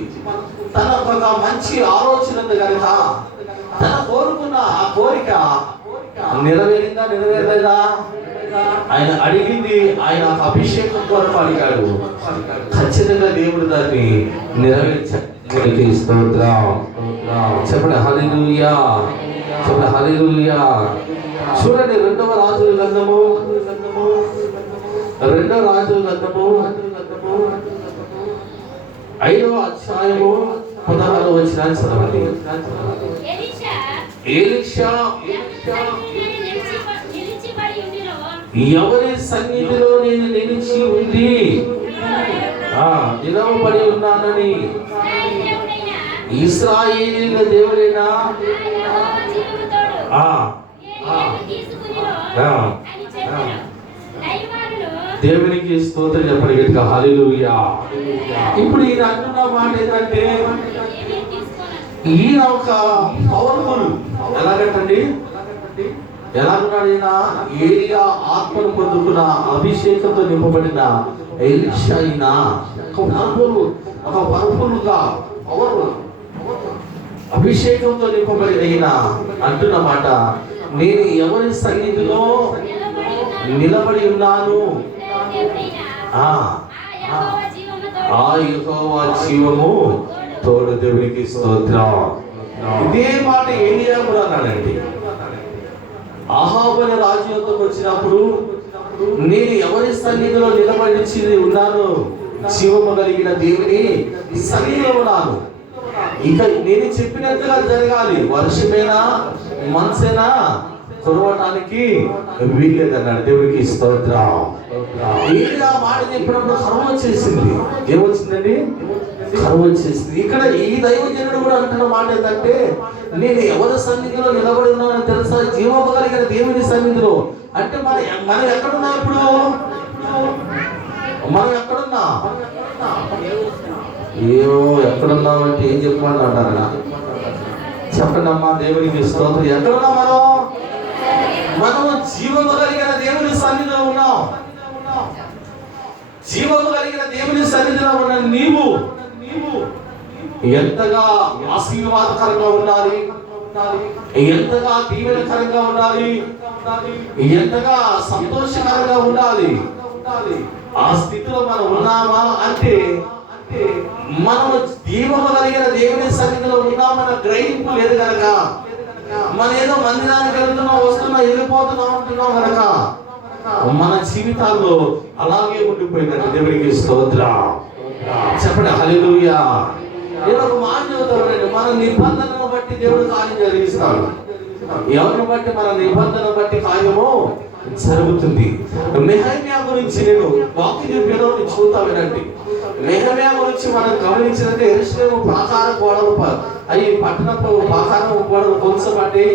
తనకు ఒక మంచి ఆలోచన ఉంది కనుక తన కోరుకున్న ఆ కోరిక నెరవేరిందా, నెరవేరలేదా? ఆయన అడిగింది ఆయన అభిషేకం కొరకు అడిగాడు. ఖచ్చితంగా దేవుడు దాన్ని నెరవేర్చాడు. స్తోత్రం. చెప్పండి హల్లెలూయా, చెప్పండి హల్లెలూయా. చూడండి రెండవ రాజుల గ్రంథము 5వ అధ్యాయము 16వ వచనాన్ని చదవండి. ఎలీషా ఎవరి సన్నిధిలో నేను నిలిచి ఉండి నిలవబడి ఉన్నానని ఇశ్రాయేలీయుల దేవుడైన దేవునికి స్తోత్రం చెప్పండి గట్టిగా హల్లెలూయా. ఇప్పుడు ఈయన అంటున్న మాట ఏంటంటే ఈయన ఒక పవర్ఫుల్ ఎలాగంటండి, ఎలాగున్నాడు ఈయన? ఏలియా ఆత్మను పొందుకున్న అభిషేకంతో నింపబడిన ఎలీషా అయినా ఒక పవర్ఫుల్గా అభిషేకంతో నింపబడిన ఈయన అంటున్న మాట, నేను ఎవరి సన్నిధిలో నిలబడి ఉన్నాను, ఆ యెహోవా జీవము తోడు. దేవునికి స్తోత్రం. ఇదే మాట ఏలియా కూడా అన్నాడండి. అహాబు అనే రాజు యొద్దకు వచ్చినప్పుడు, నేను ఎవరి సన్నిధిలో నిలబడి ఉన్నాను, జీవము కలిగిన దేవుని సన్నిధిలో ఉన్నాను. ఇక నేను చెప్పినట్టుగా జరగాలి, వర్షమైనా మనసైనా కురవటానికి వీల్లేదన్నాడు. దేవుడికి స్తోత్రం. ఏలియా మాట చెప్పినప్పుడు కరువు వచ్చేసింది. ఏమొచ్చిందండి? కరువు వచ్చేసింది. ఇక్కడ ఈ దైవజనుడు కూడా అంటున్న మాట ఏంటంటే, నేను ఎవరి సన్నిధిలో నిలబడి ఉన్నానని తెలుసా? జీవము కలిగిన దేవుని సన్నిధిలో. అంటే మనం ఎక్కడున్నా? ఇప్పుడు మనం ఎక్కడున్నా? ఏమో ఎక్కడున్నామంటే ఏం చెప్పండి అంటారా? చెప్పండి అమ్మా. దేవునికి స్తోత్రం. ఎక్కడున్నా మనం జీవము కలిగిన దేవుని సన్నిధిలో ఉన్నాం. జీవము కలిగిన దేవుని సన్నిధిలో ఉన్న నీవు ఎంతగా ఆశీర్వాదకరంగా ఉండాలి, ఎంతగా దీవెనకరంగా ఉండాలి, ఎంతగా సంతోషకరంగా ఉండాలి. ఆ స్థితిలో మనం ఉన్నామా అంటే మనము జీవము కలిగిన దేవుని సన్నిధిలో ఉన్నామన్న గ్రహింపు లేదు కనుక, మన ఏదో మందిరానికి వెళ్తున్నాం, వస్తున్నాం, వెళ్ళిపోతున్నాం అంటున్నాం కనుక మన జీవితాల్లో అలాగే ఉండిపోయిందండి. దేవునికి స్తోత్రం. చెప్పండి హల్లెలూయా. నేను ఒక మాట చెబుతానండి, మన నిబంధనను బట్టి దేవుడు కార్యం జరిగిస్తాడు. ఎవరిని బట్టి? మన నిబంధన బట్టి కార్యము జరుగుతుంది. నెహెమ్యా గురించి నేను వాక్యం చూద్దా వినండి. నెహెమ్యా గురించి మనం గమనించినట్టే యెరూషలేము ప్రాకార గోడలు అవి పట్టణపు ప్రాకార గోడలు కొలసబట్టి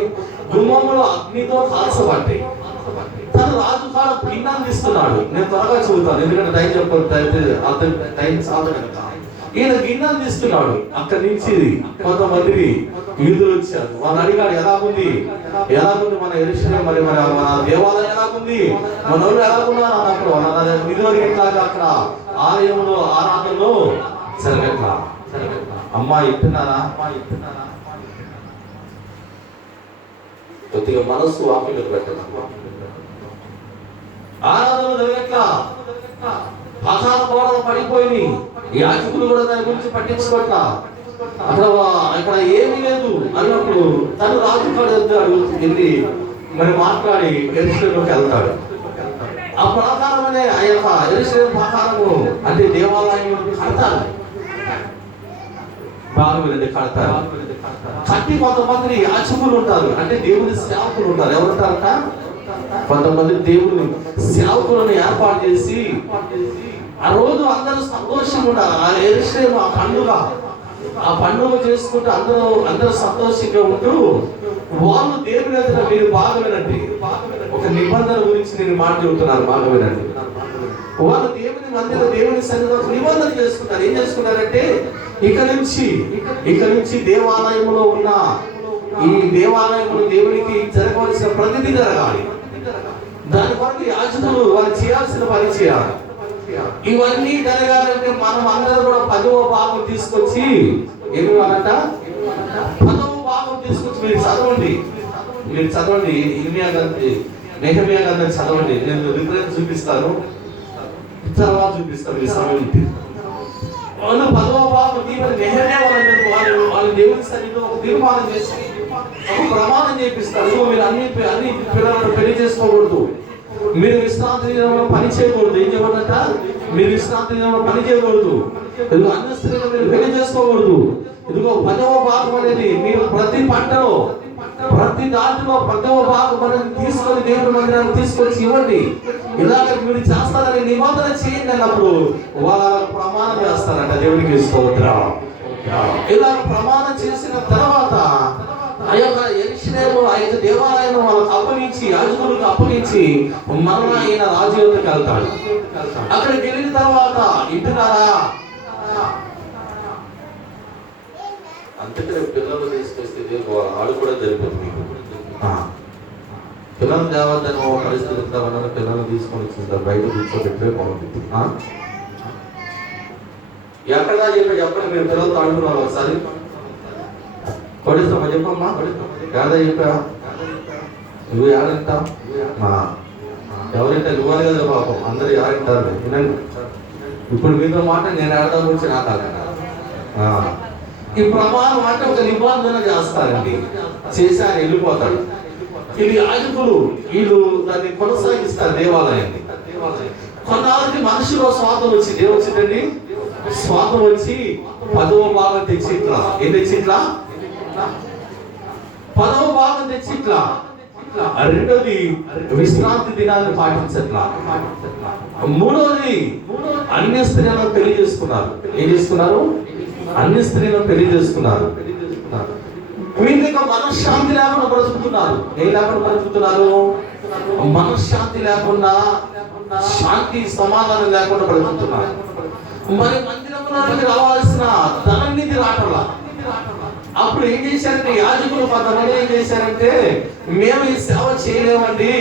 గుమ్మములు అగ్నితో కాల్చబడ్డాయి. తను రాజు కాడ భిన్నాన్ని ఇస్తున్నాడు. నేను త్వరగా చూద్దాను ఎందుకంటే టైం చెప్పాలి, టైం చాలు కనుక. ఈయన గిన్నెలు తీస్తున్నాడు. అక్కడి నుంచి కొంతమంది యూదులు వచ్చారు. వాళ్ళు అడిగాడు, ఎలాగుంది మన యెరూషలేము, మరి మన దేవాలయం ఎలాగుంది, మన ఊరు ఎలాగున్నారు అన్నప్పుడు ఇదివరకు అక్కడ ఆలయంలో ఆరాధనలో జరగట్లా. అమ్మా ఇస్తున్నారా? కొద్దిగా మనస్సు వాక్యం పెట్టండి. ఆరాధనలు జరగట్లా, ఆహార గోడలు పడిపోయి యాజకులు కూడా దాని గురించి పట్టించుకోవట్లా. ఇక్కడ ఏమీ లేదు అన్నప్పుడు తను రాజు కాడ వెళ్ళి మరి మాట్లాడి యెరూషలేముకి వెళ్తాడు. ఆ ప్రాకారం అనే ఆ యొక్క యెరూషలేము ప్రాకారము అంటే దేవాలయం కడతారు. బాగా వినండి, కడతారు. కట్టి కొంతమంది యాజకులు ఉంటారు, అంటే దేవుని సేవకులు ఉంటారు. ఎవరుంటారట? కొంతమంది దేవుని సేవకులను ఏర్పాటు చేసి ఆ రోజు అందరూ సంతోషంగా ఉండాలి. ఆ యెరూషలేము ఆ పండుగ చేసుకుంటూ అందరూ సంతోషంగా ఉంటూ వాళ్ళు దేవుని ఎదుట, మీరు బాగా వినండి, ఒక నిబంధన గురించి నేను మాట చెబుతున్నాను, బాగా వినండి. వాళ్ళు దేవుని మందిరం, దేవుని సన్నిధిలో నిబంధన చేసుకుంటారు. ఏం చేసుకుంటారంటే ఇక నుంచి దేవాలయంలో ఉన్న ఈ దేవాలయంలో దేవునికి జరగవలసిన ప్రతిదీ జరగాలి. దాని కొరకు యాజకులు వాళ్ళు చేయాల్సిన పని చేయాలి. ఇవన్నీ జరగాలంటే మనం అందరూ కూడా 10వ భాగం తీసుకొచ్చి, ఏమివాలంట? 10వ భాగం తీసుకొచ్చి మీరు చదవండి. ఇర్మియా నెహెమ్యా గ్రంథం చదవండి. నేను రిఫరెన్స్ చూపిస్తాను, తర్వాత చూపిస్తాను ఈ సమయం ఉంటుంది. వాళ్ళు 10వ భాగం నెహెమ్యా వాళ్ళు దేవుని సన్నిధిలో ఒక తీర్మానం చేసి ఒక ప్రమాణం చేపిస్తారు. మీరు అన్ని పిల్లలను పెళ్లి చేసుకోకూడదు, మీరు విశ్రాంతి దినంలో పని చేయకూడదు. ఏం చెప్పంట? మీరు విశ్రాంతి దినంలో పని చేయకూడదు, ఇదిగో అన్ని స్త్రీలు మీరు పెళ్లి చేసుకోకూడదు. ఇదిగో 10వ భాగం అనేది మీరు ప్రతి పంటలో ప్రతి దాంట్లో 10వ భాగం అనేది తీసుకొని దేవుని మందిరాన్ని తీసుకొచ్చి ఇవ్వండి. ఇలాగ మీరు చేస్తారని నిబంధన చేయండి అన్నప్పుడు వాళ్ళ ప్రమాణం చేస్తారంట. దేవునికి స్తోత్రం. ఇలా ప్రమాణం చేసిన తర్వాత ఆ యొక్క యెరూషలేము ఆ యొక్క దేవాలయం వాళ్ళకి అప్పగించి, యాజకులకు అప్పగించి మరలా ఆయన రాజు యొద్దకు వెళ్తాడు. అక్కడికి వెళ్ళిన తర్వాత ఇంటున్నారా, అంతకంటే పిల్లలు తీసుకొస్తే ఆడు కూడా జరిపోతుంది. పిల్లలు తేవద్దని ఒక పరిస్థితి ఇస్తామన్నా పిల్లలు తీసుకొని వచ్చింటారు, బయట కూర్చోబెట్టే బాగుంటుంది. ఎక్కడా చెప్పండి, మీరు పిల్లలతో అంటున్నారు ఒకసారి కొడుస్తామా చెప్పమ్మా, కాదా చెప్పా నువ్వు ఎవరంటా ఎవరంటే నువ్వాలి కదా పాపం, అందరు ఎవరంటారు వినండి. ఇప్పుడు మీతో మాట నేను ఆడదా గురించి నాకు ఈ ప్రమాణం అంటే ఒక నిబంధన చేస్తారండి, చేసి ఆయన వెళ్ళిపోతాడు. ఇది యాజకులు వీళ్ళు దాన్ని కొనసాగిస్తారు దేవాలయాన్ని. కొన్నాళ్ళకి మనిషిలో స్వాతం వచ్చి ఏమొచ్చిందండి, స్వాతం వచ్చి 10వ భాగం తెచ్చి ఇట్లా ఏం తెచ్చి ఇట్లా 10వ భాగం తెచ్చి ఇట్లా. రెండోది విశ్రాంతి దినాన్ని పాటించట్లా. మూడోది అన్య స్త్రీలను పెళ్లి చేసుకున్నారు. ఏం చేసుకున్నారు? అన్ని స్త్రీలను పెళ్లి చేసుకున్నారు. వీళ్ళకి మనశ్శాంతి లేకుండా బ్రతుకుతున్నారు. ఏం లేకుండా బ్రతుకుతున్నారు? మనశ్శాంతి లేకుండా, శాంతి సమాధానం లేకుండా బ్రతుకుతున్నారు. మరి మందిరంలోకి రావాల్సిన ధననిధి రావట్లా. అప్పుడు ఏం చేశారంటే యాజకులు కొంతమంది ఏం చేశారంటే, మేము ఈ సేవ చేయలేమండి,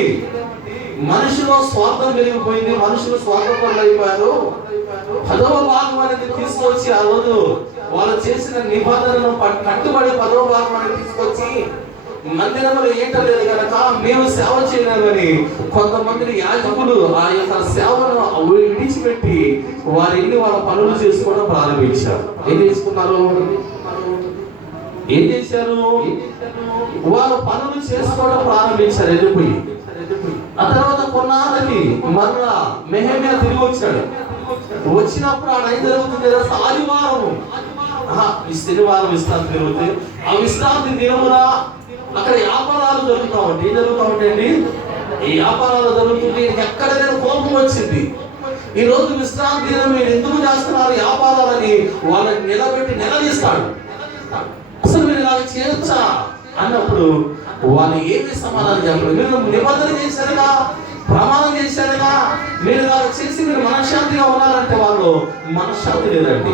మనుషులో స్వార్థం పెరిగిపోయింది, మనుషులు స్వార్థపరులు అయిపోయారు. 10వ భాగం అనేది తీసుకొచ్చి ఆ రోజు వాళ్ళు చేసిన నిబంధనను కట్టుబడి 10వ భాగం అనేది తీసుకొచ్చి మందిరంలో ఏంటలేదు కనుక మేము సేవ చేయలేమని కొంతమంది యాజకులు ఆ యొక్క సేవను విడిచిపెట్టి వారి ఇల్లు వాళ్ళ పనులు చేసుకోవడం ప్రారంభించారు. ఏం చేసుకున్నారు? ఏం చేశారు? వాళ్ళ పనులు చేసుకోవడం ప్రారంభించారు వెళ్ళిపోయి. ఆ తర్వాత కొన్నాళ్ళకి మరలా నెహెమ్యా తిరిగి వచ్చాడు. వచ్చినప్పుడు ఆడ ఏం జరుగుతుంది? ఆదివారం ఈ శనివారం విశ్రాంతి జరుగుతుంది. ఆ విశ్రాంతి దినమున అక్కడ వ్యాపారాలు జరుగుతూ ఉంటాయి. ఏం జరుగుతూ ఉంటాయండి? ఈ వ్యాపారాలు జరుగుతుంది. ఎక్కడైనా కోపం వచ్చింది, ఈ రోజు విశ్రాంతి దినం మీరు ఎందుకు చేస్తున్నారు వ్యాపారాలని వాళ్ళని నిలబెట్టి నిలదీస్తాడు. అసలు మీరు ఇలా చేయొచ్చా అన్నప్పుడు వాళ్ళు ఏమి సమాధానం చెప్పారు? మీరు నిబంధన చేశారుగా, ప్రమాణం చేశారుగా, మీరు ఇలా చేసి మీరు మనశ్శాంతిగా ఉన్నారంటే వాళ్ళు మనశ్శాంతి లేదండి.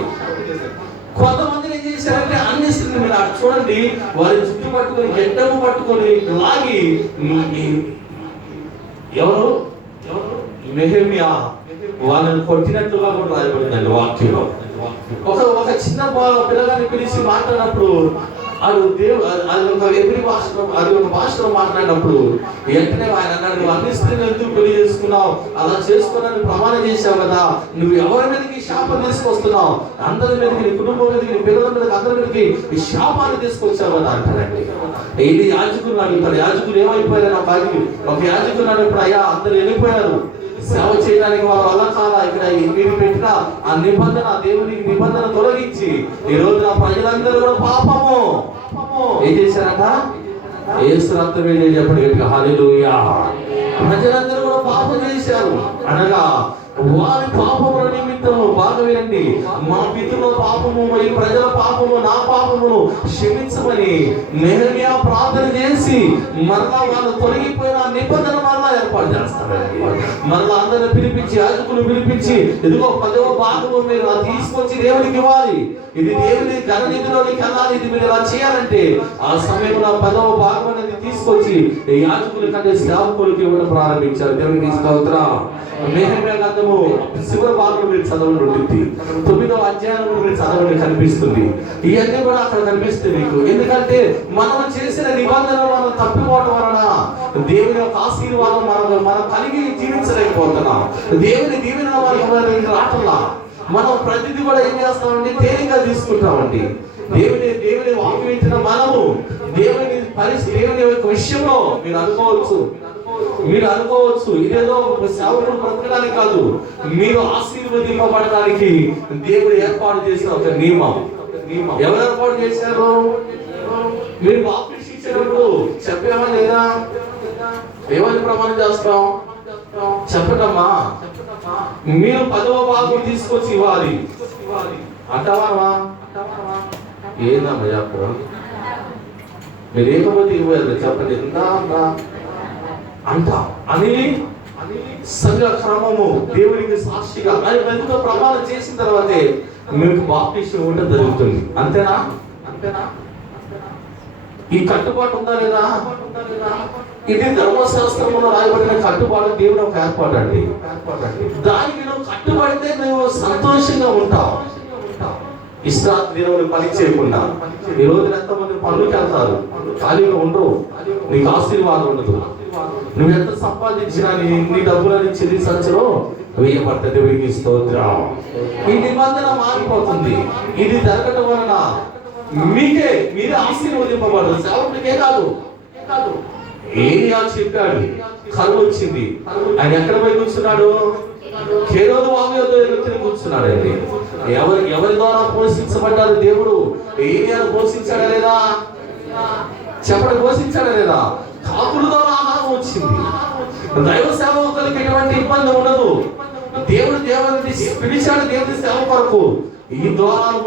కొంతమంది ఏం చేశారంటే అన్ని స్త్రీలు మీరు చూడండి, వారి చుట్టూ పట్టుకొని గడ్డము పట్టుకొని లాగి ఎవరు నెహెమ్యా వాళ్ళని కొట్టినట్టుగా కూడా రాయబడిందండి వాక్యంలో. ఒక చిన్న పిల్లగాన్ని పిలిచి మాట్లాడినప్పుడు అది ఒక ఎబ్రి భాషలో, అది ఒక భాషలో మాట్లాడినప్పుడు వెంటనే ఆయన అన్నాడు, నువ్వు అన్ని స్త్రీలు ఎందుకు పెళ్లి చేసుకున్నావు? అలా చేసుకోవడానికి ప్రమాణం చేసావు కదా, నువ్వు ఎవరి మీదకి శాపం తీసుకొస్తున్నావు? అందరి మీదకి, నీ కుటుంబం మీదకి, నీ పిల్లల మీదకి, అందరి మీదకి ఈ శాపాన్ని తీసుకొచ్చావు కదా అంటారండి. ఇది యాజకులు అడుగుతారు. యాజకులు ఏమైపోయారు? ఒక యాజకులు అడుగుతాడు, అయ్యా అందరు వెళ్ళిపోయారు, సేవ చేయడానికి వాళ్ళ వల్ల కాదా, ఇక్కడ మీరు పెట్టిన ఆ నిబంధన, దేవునికి నిబంధన తొలగించి ఈ రోజు నా ప్రజలందరూ కూడా పాపము ఏం చేశారట? యేసు రక్తం వేడి చెప్పండి, హల్లెలూయా. ప్రజలందరూ కూడా పాపం చేశారు అనగా వారి పాపముల నిమిత్తము, బాగా వినండి, మా పితరుల పాపము, ఈ ప్రజల పాపము, నా పాపమును క్షమించమని నెహెమ్యా ప్రార్థన చేసి మరలా వాళ్ళు తొలగిపోయిన నిబంధన మరలా ఏర్పాటు చేస్తారండి. మరలా అందరిని పిలిపించి, యాజకులు పిలిపించి, ఇదిగో 10వ భాగము మీరు తీసుకొచ్చి దేవునికి ఇవ్వాలి, ఇది దేవుని ఘననిధిలోనికి వెళ్ళాలి, ఇది మీరు ఇలా చేయాలంటే ఆ సమయంలో 10వ భాగం అనేది తీసుకొచ్చి యాజకుల కంటే సేవకులకు ఇవ్వడం ప్రారంభించారు. దేవునికి స్తోత్రం. నెహెమ్యా గ్రంథము చివరి భాగంలో మీరు చదవండి ఉంటుంది, 9వ అధ్యాయంలో మీరు చదవండి కనిపిస్తుంది. ఇవన్నీ కూడా అక్కడ కనిపిస్తుంది మీకు. ఎందుకంటే మనం చేసిన నిబంధనలు మనం తప్పిపోవడం వలన దేవుని యొక్క ఆశీర్వాదం మనం కలిగి జీవించలేకపోతున్నాం. దేవుని దీవెన మనకు రావట్లా. మనం ప్రతిదీ కూడా ఏం చేస్తామండి, తేలిగ్గా తీసుకుంటామండి. దేవుని వాక్యం ఇచ్చిన మనము దేవుని యొక్క విషయంలో మీరు అనుకోవచ్చు ఇదేదో సేవకుడు బ్రతకడానికి కాదు, మీరు ఆశీర్వదింపబడడానికి దేవుడు ఏర్పాటు చేసిన ఒక నియమం. ఎవరు ఏర్పాటు చేశారు? మీరు బాప్టిస్ట్ ఇచ్చినప్పుడు చెప్పేవా లేదా? ఏమని ప్రమాణం చేస్తాం? చెప్పటమ్మా, మీరు 10వ భాగం తీసుకొచ్చి ఇవ్వాలి అంటావా? ఏందమ్మా చెప్పడం? మీరు ఏకపోతే ఇవ్వాలి చెప్పండి అంట అని సంఘ క్రమము దేవునికి సాక్షిగా అని వెనుక ప్రమాణం చేసిన తర్వాతే మీకు బాప్టిస్ట్ ఇవ్వడం జరుగుతుంది. అంతేనా? ఈ కట్టుబాటు ఉందా లేదా? ఇది ధర్మశాస్త్రంలో రాయబడిన కట్టుబాటు, దేవుడు ఒక ఏర్పాటు అండి. దానికి నువ్వు కట్టుబడితే నువ్వు సంతోషంగా ఉంటావు. ఇష్టార్థ దేవుని పని చేయకుండా ఈ రోజు ఎంతమంది పనులకి వెళ్తారు, ఖాళీగా ఉండరు, నీకు ఆశీర్వాదం ఉండదు. నువ్వు ఎంత సంపాదించినా నీ డబ్బులని చెల్లి సంచలో వేయబడ్డది. దేవునికి స్తోత్రం. ఈ నిబంధన మారిపోతుంది. ఇది జరగడం వలన మీరే ఆశీర్వదింపబడదు. సేవకుడికే కాదు. ఏలియా చెప్పాడు, కరువు వచ్చింది. ఆయన ఎక్కడ పోయి కూర్చున్నాడు? హేరోదు వాగు యొద్ద కూర్చున్నాడు. అండి ఎవరి ద్వారా పోషించబడ్డారు? దేవుడు ఏలియాను పోషించాడా లేదా? చెప్పడం పోషించాడా లేదా? కాకుల ద్వారా ఆహారం వచ్చింది. దైవ సేవకులకు ఎటువంటి ఇబ్బంది ఉండదు. దేవుడిని పిలిచాడు దేవుడి సేవ కొరకు. ఈ ద్వారాలు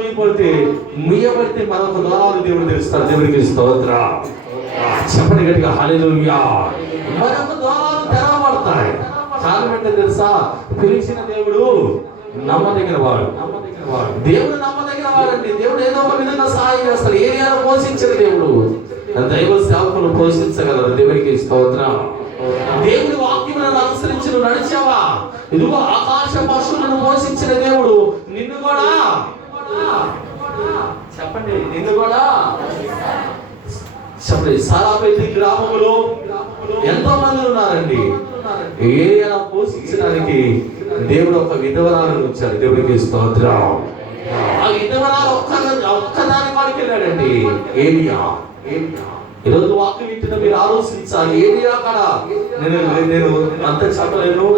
ముయ్యబడితే మరొక ద్వారాలు దేవుడు తెలుస్తాడు. దేవుడికి స్తోత్రం. చెప్పండి గట్టిగా హల్లెలూయా. మరొక ద్వారాలు తెరవబడతాయి. కారణం ఏంటో తెలుసా? పిలిచిన దేవుడు నమ్మదగిన వాడు. దేవుడు నమ్మదగిన వాడండి. దేవుడు ఏదో ఒక విధంగా సహాయం చేస్తాడు. ఏరియాను పోషించిన దేవుడు దైవ సేవకులు పోషించగలరు. దేవుడికి స్తోత్రం. దేవుడి వాక్యములను అనుసరించి నువ్వు నడిచావా? ఇదిగో ఆకాశ పశువులను పోషించిన దేవుడు నిన్ను కూడా చెప్పండి సారాపేట గ్రామంలో ఎంతో మంది ఉన్నారండి. ఏరియాను పోషించడానికి దేవుడు ఒక విధవరాలను ఉంచాడు. దేవుడికి స్తోత్రం. ఆ విధవరాలు ఒక్కదాని కాడికి వెళ్ళాడండి ఏలియా. ఈరోజు వాక్యం వింటున్న మీరు ఆలోచించాలి. ఏలియా కాడ నేను అంత చెప్పలేను,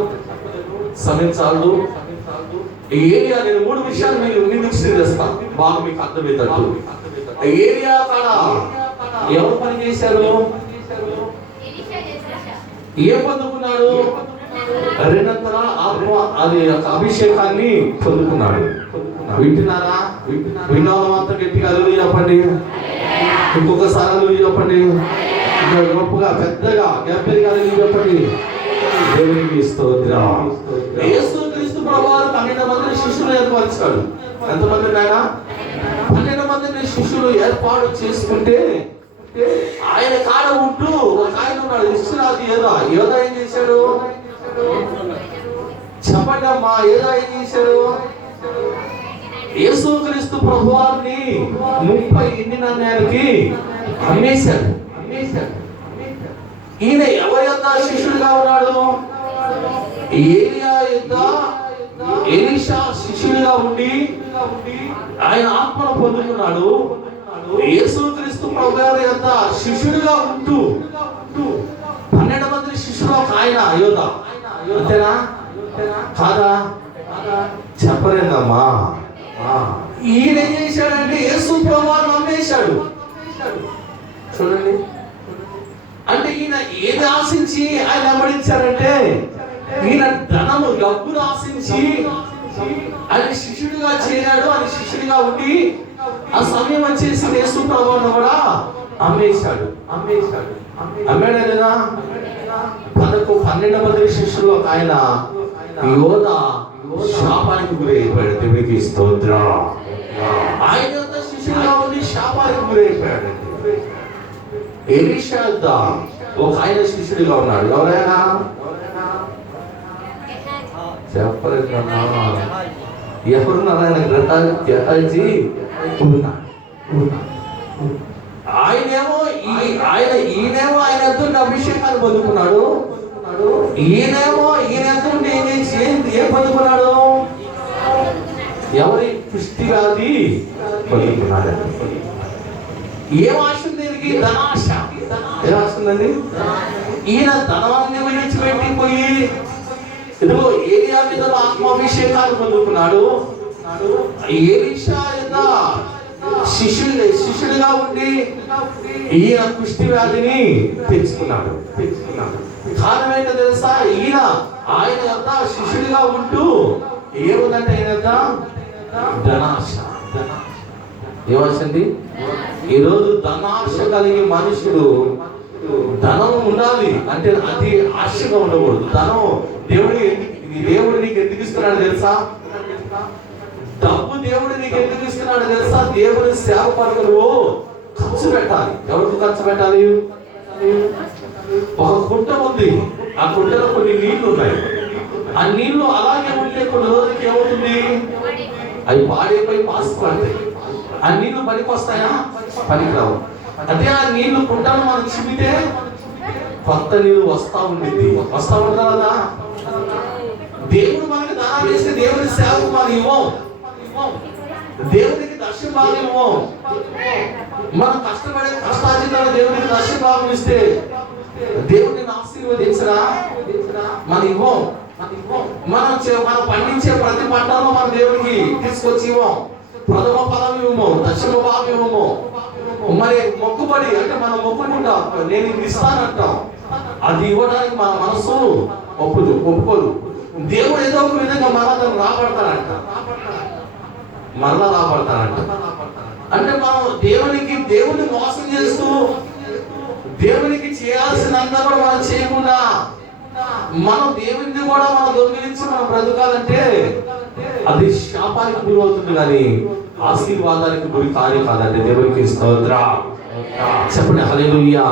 సమయం చాలు. ఏలియా నేను 3 విషయాలు మీకు చేస్తాను, బాగా మీకు అర్థమవుతాడు. ఏలియా కాడ ఎవరు పని చేశారు? ఏం పొందుకున్నాడు? 2 ఆత్మ అది అభిషేకాన్ని పొందుకున్నాడు. వింటున్నారా? విన్నాను అంతా గట్టిగా హల్లెలూయా చెప్పండి. ఇంకొకసారి హల్లెలూయా చెప్పండి. ఇంకా గొప్పగా పెద్దగా గంభీరంగా హల్లెలూయా చెప్పండి. దేవునికి స్తోత్రం. యేసుక్రీస్తు ప్రభువు 12 మంది శిష్యులు ఏర్పరిచాడు. ఎంతమంది నాయనా? 12 మందిని శిష్యులు ఏర్పాటు చేసుకుంటే ఆయన కాడ ఉంటూ ఒక ఆయన ఉన్నాడు, ఇస్రాయేలు యోధ ఏం చేశాడు? చెప్పండి అమ్మా, యోధ ఏం చేశాడు? యేసుక్రీస్తు ప్రభువారిని 30 ఎండిన నేలకి అమ్మేశాడు. ఈయన ఎవరి యొక్క శిష్యుడిగా ఉన్నాడు? ఏలియా యొక్క ఎలీషా శిష్యుడిగా ఉండి ఆయన ఆత్మను పొందుకున్నాడు. యేసుక్రీస్తు ప్రభువారి యొక్క శిష్యుడిగా ఉంటూ 12 మంది శిష్యులు ఒక ఆయన యోధ. అంతేనా కాదా? చెప్పలేదమ్మా. ఈయన ఏం చేశాడంటే యేసు ప్రభువారిని అమ్మేశాడు. చూడండి, అంటే ఈయన ఏది ఆశించి ఆయన వెంబడించారంటే ఈయన ధనము డబ్బును ఆశించి ఆయన శిష్యుడిగా చేరాడు. ఆయన శిష్యుడిగా ఉండి ఆ సమయం వచ్చేసి యేసు ప్రభువును కూడా అమ్మేశాడు. అమ్మాడా లేదా? 12 మంది శిష్యులు ఒక ఆయన యోధ శాపానికి గురైపోయాడు. దేవునికి స్తోత్రం. ఆయన యొక్క శిష్యుడిగా ఉండి శాపానికి గురైపోయాడు. ఎలీషా ఒక ఆయన శిష్యుడిగా ఉన్నాడు. ఎవరైనా చెప్పలేదమ్మా. ఎవరున్నారు? ఆయన గ్రంథాలు కేటాయించి ఆయనేమో ఈ ఈయనేమో ఆయన ఎంతో అభిషేకాన్ని పొందుకున్నాడు. ఈయన ఎంతో ఏం పొందుకున్నాడు? ఎవరి పుష్టి వ్యాధి పొందుకున్నాడు. ఏం ఆశ ఉంది దీనికి? ధనాశ. ఏం ఆశ ఉందండి? ఈయన ధనాన్ని విడిచిపెట్టిపోయి ఇదిగో ఏలియా మీద ఆత్మాభిషేకాన్ని పొందుకున్నాడు. ఎలీషా శిష్యుడిగా ఉండి ఈయన కుష్టి వ్యాధిని తెచ్చుకున్నాడు. కారణం ఏంటో తెలుసా? ఆయన యొక్క శిష్యుడిగా ఉంటూ ఏముందంటే ఆయన యొక్క ధనాశ. ఏమొచ్చింది? ఈరోజు ధనాశ కలిగి మనుషుడు, ధనం ఉండాలి అంటే అది ఆశగా ఉండకూడదు. ధనం దేవుడు నీకు ఎందుకు ఇస్తున్నాడు తెలుసా? డబ్బు దేవుడు నీకు ఎందుకు ఇస్తున్నాడు తెలుసా? దేవుడి సేవ పరకు నువ్వు ఖర్చు పెట్టాలి. ఎవరికి ఖర్చు పెట్టాలి? ఒక కుంట ఉంది, ఆ కుంటలో కొన్ని నీళ్లు ఉన్నాయి. ఆ నీళ్లు అలాగే ఉంటే కొన్ని రోజులకి ఏమవుతుంది? అవి పాడైపోయి పాసి పడతాయి. ఆ నీళ్లు పనికి వస్తాయా? పనికిరావు. అదే ఆ నీళ్లు కుంటలు మనం చిమ్మితే కొత్త నీళ్లు వస్తా ఉండింది. వస్తా ఉంటారు కదా. దేవుడు మనకి దానం చేస్తే దేవుని సేవకు మనం ఇవ్వం. దేవునికి దర్శన భాగం ఇవ్వం. మనం కష్టపడే కష్టార్జితాలు దేవునికి దర్శన భాగం ఇస్తే దేవుడిని ఆశీర్వదించరా? మనం ఇవ్వం. మనం పండించే ప్రతి పంటలో మన దేవునికి తీసుకొచ్చి ఇవ్వం. ప్రథమ ఫలం ఇవ్వము, దశమ భాగం ఇవ్వము. మరి మొక్కుబడి అంటే మనం మొక్కుకుంటాం, నేను ఇది ఇస్తానంటాం. అది ఇవ్వడానికి మన మనసు ఒప్పుకోదు. దేవుడు ఏదో ఒక విధంగా మరలా రాబడతాడంట. అంటే మనం దేవుని మోసం చేస్తూ దేవునికి చేయాల్సినంత కూడా మనం చేయకుండా మనం దేవుని కూడా మనం దొంగిలించి మనం బ్రతకాలంటే అది శాపానికి గురి అవుతుంది, కానీ ఆశీర్వాదానికి గురి కాని కాదంటే. దేవునికి స్తోత్రం చెప్పండి. హల్లెలూయా.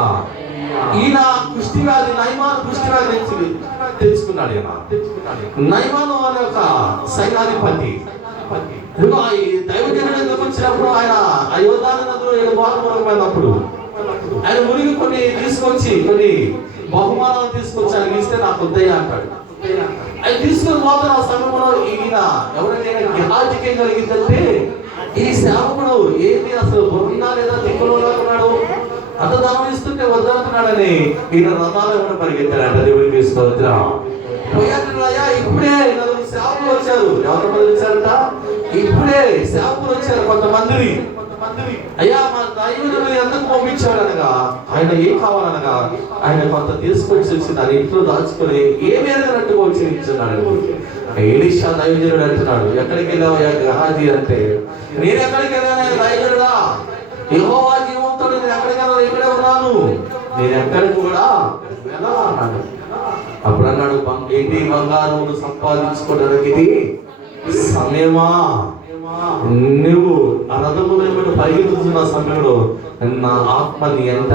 ఈయన కుష్టి వ్యాధి, నయమాను కుష్టి వ్యాధి తెచ్చుకున్నాడు. నయమాను అనే ఒక సైన్యాధిపతి దైవజనుడు వచ్చినప్పుడు ఆయన యోర్దాను నదిలో 7 వారాలు మునిగిపోయినప్పుడు ఆయన మునిగి కొన్ని బహుమానాలు తీసుకొచ్చి ఆయన ఇస్తే నాకు వద్దయ్యా అంటాడు. ఆయన తీసుకుని పోతున్న ఆ సమయంలో ఈయన ఎవరైనా గిహాజికేం కలిగిందంటే ఈ సేవకుడు ఏంటి అసలు బుర్రంగా లేదా దిక్కులో ఉన్నాడు, అంత దానం ఇస్తుంటే వద్దంటున్నాడని ఈయన రథాలు కూడా పరిగెత్తాడంట. దేవుడికి స్తోత్రం. ఇప్పుడే నలుగురు సేవకులు వచ్చారు. ఎవరు వచ్చారంట? ఇప్పుడే సేవకులు వచ్చారు కొంతమంది. అయ్యా మా దైవజనుడు ఎందుకు పంపించాడు అనగా, ఆయన ఏం కావాలనగా ఆయన కొంత తీసుకొచ్చి దాని ఇంట్లో దాచుకొని ఏమి ఎరగనట్టుగా వచ్చి ఇచ్చున్నాడు. ఎలీషా దైవజనుడు అంటున్నాడు, ఎక్కడికి వెళ్ళావయ్యా గెహాజీ అంటే, నేను ఎక్కడికి వెళ్ళాను దైవజనుడా, యెహోవా జీవంతో నేను ఎక్కడికి వెళ్ళాను, ఇక్కడే ఉన్నాను, నేను ఎక్కడికి కూడా వెళ్ళాను అన్నాడు. అప్పుడు అన్నాడు, ఏంటి బంగారం సంపాదించుకోవడానికి ఇది సమయమా? నువ్వు ఆ రథములు పరిగెత్తుతున్న సమయంలో నా ఆత్మ నీ అంట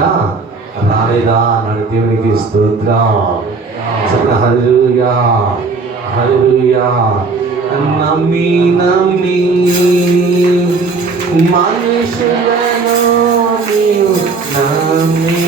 రాలేదా అన్నాడు. దేవునికి స్తోత్రం. హల్లెలూయా, హల్లెలూయా. నమ్మి మనుషులను నమ్మి